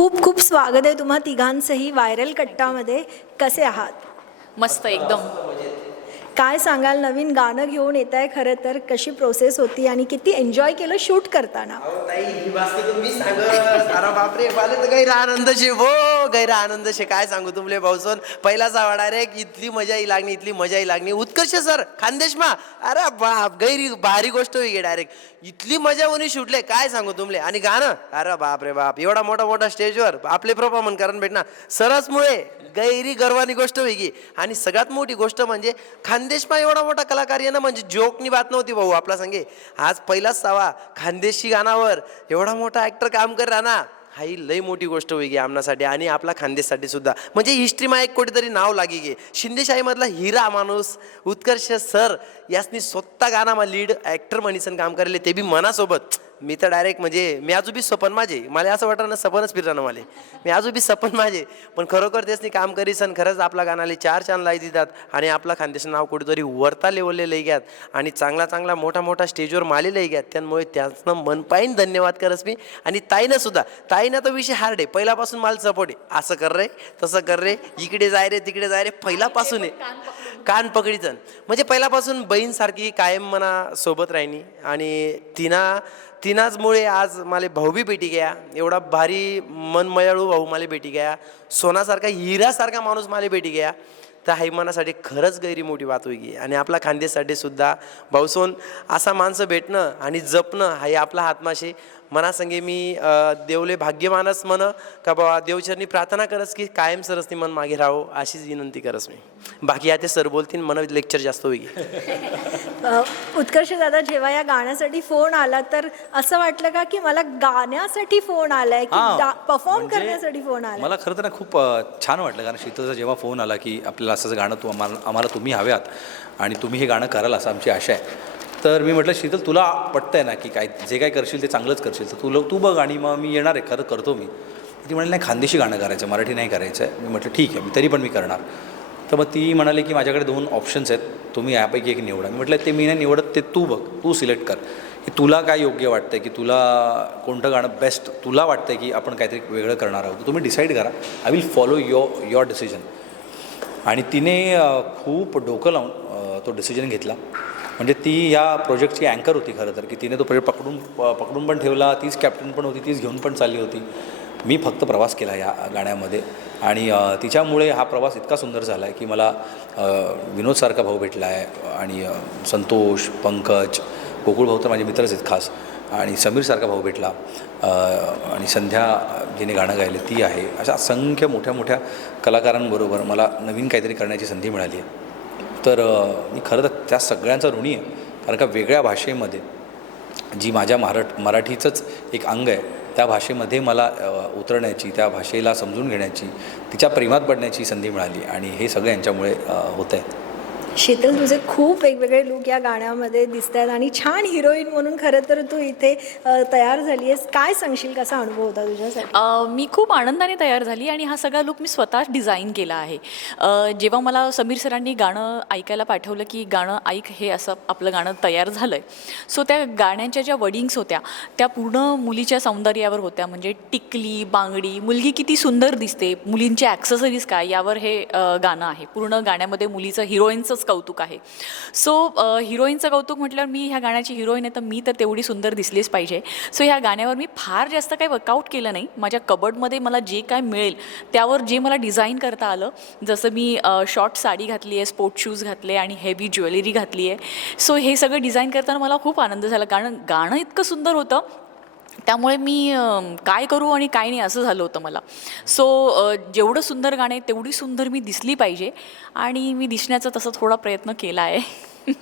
खूप खूप स्वागत आहे तुम्हा तिघांचंही व्हायरल कट्टामध्ये. कसे आहात? मस्त एकदम. काय सांगाल, नवीन गाणं घेऊन येत आहे, खरं तर कशी प्रोसेस होती आणि किती एन्जॉय केलं शूट करताना? अहो ताई, ही वाजता तुम्ही सांगत. अरे बापरे, मला तर गैर आनंद शे भो, गैर आनंद शे. काय सांगू तुमले भाऊसन, पहिलाच डायरेक्ट इथली मजा ही लागणी, इथली मजा ही लागणी. उत्कर्ष सर खानदेश मा, अरे बाप, गैरी भारी गोष्ट होई डायरेक्ट इथली मजा होणी शूटले. काय सांगू तुमले. आणि गाणं, अरे बाप रे बाप, एवढा मोठा मोठा स्टेजवर आपले परफॉर्मन्स करण भेटणार सरसमुळे गैरी गर्वानी गोष्ट होई की. आणि सगळ्यात मोठी गोष्ट म्हणजे खानदेशमा एवढा मोठा कलाकार आहे ना, म्हणजे जोकनी बात नव्हती भाऊ आपला सांगे. आज पहिलाच सावा खानदेशी गाण्यावर एवढा मोठा ॲक्टर काम कर राहना, हा ही लई मोठी गोष्ट होई गी आमनासाठी आणि आपला खानदेशसाठी सुद्धा. म्हणजे हिस्ट्रीमा एक कुठेतरी नाव लागी गे. शिंदेशाहीमधला हिरा माणूस उत्कर्ष सर यासनी स्वतः गाणामा लीड ॲक्टर म्हणीसन काम करेले, ते बी मनासोबत. मी तर डायरेक्ट म्हणजे मी अजून बी सपन माझे, मला असं वाटतं ना सपनच फिरताना मला, मी अजून बी सपन माझे. पण खरोखर त्यासनी काम करीसन खरंच आपला गाणाले चार चांद लाई देतात आणि आपला खानदेशन नाव कुठेतरी वरता लेवलले लई घ्यात आणि चांगला चांगला मोठा मोठा स्टेजवर माले लई घ्यात. त्यामुळे त्यांचं मनपाईन धन्यवाद करस मी. आणि ताईनं सुद्धा, ताईनं तर विषय हार्ड आहे, पहिल्यापासून मला सपोर्ट आहे. असं कर रे, तसं कर रे, इकडे जाय रे, तिकडे जाय रे, पहिल्यापासून आहे. कान पकडीचन म्हणजे पहिल्यापासून बहीणसारखी कायम मना सोबत राहिनी. आणि तिनाचमुळे आज मला भाऊ बी भेटी गया, एवढा भारी मनमयाळू भाऊ मला भेटी गया, सोनासारखा हिरासारखा माणूस मला भेटी गया. तर हाही मनासाठी खरंच गैरी मोठी बात होई. आणि आपला खानदेशसाठी सुद्धा भाऊसोन असा माणसं भेटणं आणि जपणं हाही आपला हातमाशे. मनासंगे मी देवले भाग्यमानस म्हण का बाबा देवचरणी प्रार्थना करस की कायम सरसनी मन मागे राहो, अशीच विनंती करस मी. बाकी आता सर बोलतील, मन लेक्चर जास्त होई. उत्कर्ष दादा, जेव्हा या गाण्यासाठी फोन आला तर असं वाटलं का की मला गाण्यासाठी फोन आलाय की परफॉर्म करण्यासाठी फोन आला? मला खरं तर ना खूप छान वाटलं, कारण शीतलचा जेव्हा फोन आला की आपल्याला असंच गाणं आम्हाला तुम्ही हव्यात आणि तुम्ही हे गाणं कराल असं आमची आशा आहे. तर मी म्हटलं शीतल, तुला पटतंय ना की काय जे काय करशील ते चांगलंच करशील, तर तू बघ आणि मग मी येणार आहे, खरं करतो मी. ती म्हणाली नाही, खानदेशी गाणं करायचं, मराठी नाही करायचं आहे. मी म्हटलं ठीक आहे, तरी पण मी करणार. तर मग ती म्हणाली की माझ्याकडे 2 ऑप्शन्स आहेत, तुम्ही यापैकी एक निवडा. मी म्हटलं ते मी नाही निवडत, ते तू बघ, तू सिलेक्ट कर की तुला काय योग्य वाटतं आहे, की तुला कोणतं गाणं बेस्ट तुला वाटतं आहे की आपण काहीतरी वेगळं करणार आहोत. तुम्ही डिसाईड करा, I will follow your decision. आणि तिने खूप डोकं लावून तो डिसिजन घेतला. म्हणजे ती या प्रोजेक्टची अँकर होती खरं तर, की तिने तो प्रोजेक्ट पकडून पण ठेवला, तीच कॅप्टन पण होती, तीच घेऊन पण चालली होती. मी फक्त प्रवास केला या गाण्यामध्ये आणि तिच्यामुळे हा प्रवास इतका सुंदर झाला आहे की मला विनोदसारखा भाऊ भेटला आहे आणि संतोष, पंकज, गोकुळ भाऊ तर माझे मित्रच आहेत खास, आणि समीरसारखा भाऊ भेटला आणि संध्या जिने गाणं गायले ती आहे. अशा असंख्य मोठ्या मोठ्या कलाकारांबरोबर मला नवीन काहीतरी करण्याची संधी मिळाली आहे. तर मी खरं तर त्या सगळ्यांचा ऋणी आहे, कारण का वेगळ्या भाषेमध्ये जी माझ्या मराठीचंच एक अंग आहे, त्या भाषेमध्ये मला उतरण्याची, त्या भाषेला समजून घेण्याची, तिच्या प्रेमात पडण्याची संधी मिळाली आणि हे सगळं यांच्यामुळे होतं आहे. शीतल, तुझे खूप वेगवेगळे लुक या गाण्यामध्ये दिसत आहेत आणि छान हिरोईन म्हणून खरं तर तू इथे तयार झाली आहेस. काय सांगशील, कसा अनुभव होता तुझ्यासाठी? मी खूप आनंदाने तयार झाली आणि हा सगळा लुक मी स्वतःच डिझाईन केला आहे. जेव्हा मला समीर सरांनी गाणं ऐकायला पाठवलं की गाणं ऐक, हे असं आपलं गाणं तयार झालं आहे. सो त्या गाण्याच्या ज्या वर्डिंग्स होत्या त्या पूर्ण मुलीच्या सौंदर्यावर होत्या. म्हणजे टिकली, बांगडी, मुलगी किती सुंदर दिसते, मुलींचे ॲक्सेसरीज काय, यावर हे गाणं आहे. पूर्ण गाण्यामध्ये मुलीचं हिरोईनचं कौतुक आहे. सो हिरोईनचं कौतुक म्हटल्यावर मी ह्या गाण्याची हिरोईन आहे, तर मी तर तेवढी सुंदर दिसलीच पाहिजे. सो ह्या गाण्यावर मी फार जास्त काही वर्कआउट केलं नाही. माझ्या कबर्डमध्ये मला जे काय मिळेल त्यावर जे मला डिझाईन करता आलं, जसं मी शॉर्ट साडी घातली आहे, स्पोर्ट शूज घातले आणि हेवी ज्वेलरी घातली आहे. सो हे सगळं डिझाईन करताना मला खूप आनंद झाला, कारण गाणं इतकं सुंदर होतं. त्यामुळे मी काय करू आणि काय नाही असं झालं होतं मला. सो जेवढं सुंदर गाणं आहे तेवढी सुंदर मी दिसली पाहिजे आणि मी दिसण्याचा तसा थोडा प्रयत्न केला आहे.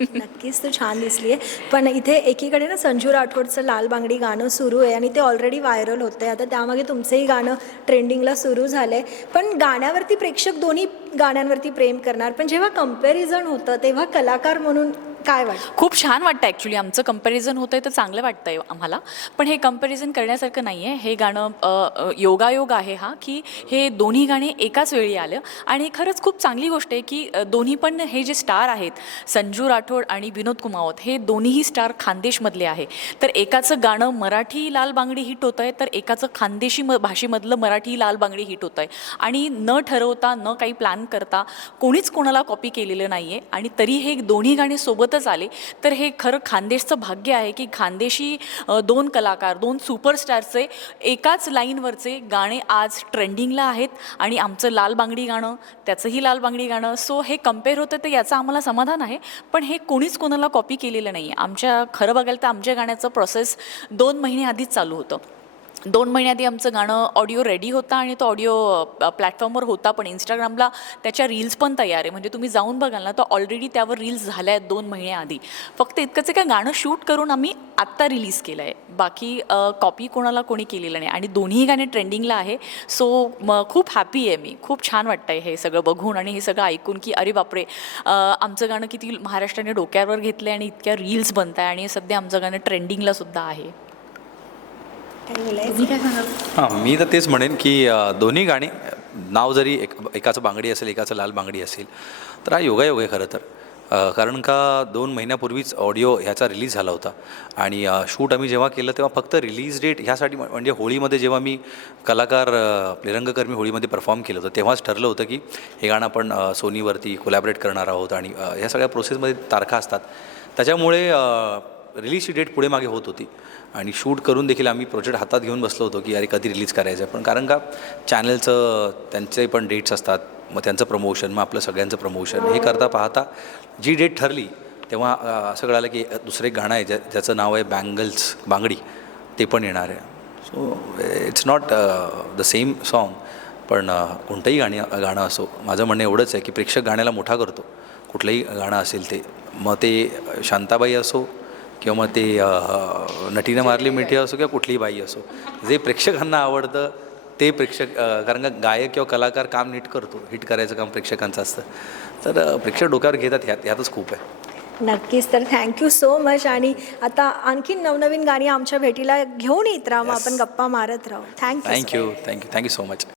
नक्कीच तू छान दिसली आहे. पण इथे एकीकडे ना संजू राठोडचं लाल बांगडी गाणं सुरू आहे आणि ते ऑलरेडी व्हायरल होतं आहे. आता त्यामागे तुमचंही गाणं ट्रेंडिंगला सुरू झालं आहे. पण गाण्यावरती प्रेक्षक दोन्ही गाण्यांवरती प्रेम करणार, पण जेव्हा कंपॅरिझन होतं तेव्हा कलाकार म्हणून काय वाटतं? खूप छान वाटतं ॲक्च्युली. आमचं कंपॅरिझन होतं आहे तर चांगलं वाटतं आहे आम्हाला. पण हे कंपॅरिझन करण्यासारखं नाही आहे. हे गाणं योगायोग आहे हा, की हे दोन्ही गाणी एकाच वेळी आलं. आणि खरंच खूप चांगली गोष्ट आहे की दोन्ही पण हे जे स्टार आहेत, संजू राठोड आणि विनोद कुमावत, हे दोन्हीही स्टार खानदेशमधले आहे. तर एकाचं गाणं मराठी लाल बांगडी हिट होतं आहे, तर एकाचं खानदेशी भाषेमधलं मराठी लाल बांगडी हिट होतं आहे. आणि न ठरवता, न काही प्लॅन करता, कोणीच कोणाला कॉपी केलेलं नाही आहे. आणि तरी हे दोन्ही गाणी सोबतच आले. तर हे खरं खानदेशचं भाग्य आहे की खानदेशी दोन कलाकार, दोन सुपरस्टारचे एकाच लाईनवरचे गाणे आज ट्रेंडिंगला आहेत. आणि आमचं लाल बांगडी गाणं, त्याचंही लाल बांगडी गाणं. सो हे कम्पेअर होतं तर याचं आम्हाला समाधान आहे. पण हे कोणीच कोणाला कॉपी केलेलं नाही आहे. खरं बघायला तर आमच्या गाण्याचं प्रोसेस 2 महिने आधीच चालू होतं. 2 महिन्याआधी आमचं गाणं ऑडिओ रेडी होता आणि तो ऑडिओ प्लॅटफॉर्मवर होता. पण इंस्टाग्रामला त्याच्या रील्स पण तयार आहे. म्हणजे तुम्ही जाऊन बघाल ना, तर ऑलरेडी त्यावर रील्स झाल्या आहेत 2 महिन्याआधी. फक्त इतकंच आहे का गाणं शूट करून आम्ही आत्ता रिलीज केलं आहे. बाकी कॉपी कोणाला कोणी केलेलं नाही. आणि दोन्ही गाणे ट्रेंडिंगला आहे. सो खूप हॅपी आहे मी. खूप छान वाटतं आहे हे सगळं बघून आणि हे सगळं ऐकून की अरे बापरे, आमचं गाणं किती महाराष्ट्राने डोक्यावर घेतलं आहे आणि इतक्या रील्स बनत आहे आणि सध्या आमचं गाणं ट्रेंडिंगला सुद्धा आहे. काय बोलायचं? हां, मी तर तेच म्हणेन की दोन्ही गाणी, नाव जरी एकाचं बांगडी असेल, एकाचं लाल बांगडी असेल, तर हा योगायोग आहे खरं तर. कारण का 2 महिन्यापूर्वीच ऑडिओ ह्याचा रिलीज झाला होता. आणि शूट आम्ही जेव्हा केलं तेव्हा फक्त रिलीज डेट ह्यासाठी, म्हणजे होळीमध्ये जेव्हा मी कलाकार आपले रंगकर्मी होळीमध्ये परफॉर्म केलं होतं तेव्हाच ठरलं होतं की हे गाणं आपण सोनीवरती कोलॅबरेट करणार आहोत. आणि ह्या सगळ्या प्रोसेसमध्ये तारखा असतात. त्याच्यामुळे रिलीजची डेट पुढे मागे होत होती. आणि शूट करून देखील आम्ही प्रोजेक्ट हातात घेऊन बसलो होतो की अरे कधी रिलीज करायचं आहे. पण कारण का चॅनलचं त्यांचे पण डेट्स असतात, मग त्यांचं प्रमोशन, मग आपलं सगळ्यांचं प्रमोशन, हे करता पाहता जी डेट ठरली तेव्हा असं कळालं की दुसरं एक गाणं आहे ज्याचं नाव आहे बँगल्स बांगडी, ते पण येणार आहे. So it's not the same song. पण कोणतंही गाणं असो, माझं म्हणणं एवढंच आहे की प्रेक्षक गाण्याला मोठा करतो. कुठलंही गाणं असेल ते, मग ते शांताबाई असो किंवा मग ते नटीनं मारली मिठी असो किंवा कुठलीही बाई असो, जे प्रेक्षकांना आवडतं ते प्रेक्षक, कारण का गायक किंवा कलाकार काम नीट करतो, हिट करायचं काम प्रेक्षकांचं असतं. तर प्रेक्षक डोक्यावर घेतात, ह्यातच खूप आहे. नक्कीच. तर थँक्यू सो मच. आणि आता आणखीन नवनवीन गाणी आमच्या भेटीला घेऊन येत राहा, मग आपण गप्पा मारत राहू. Thank you thank you so much.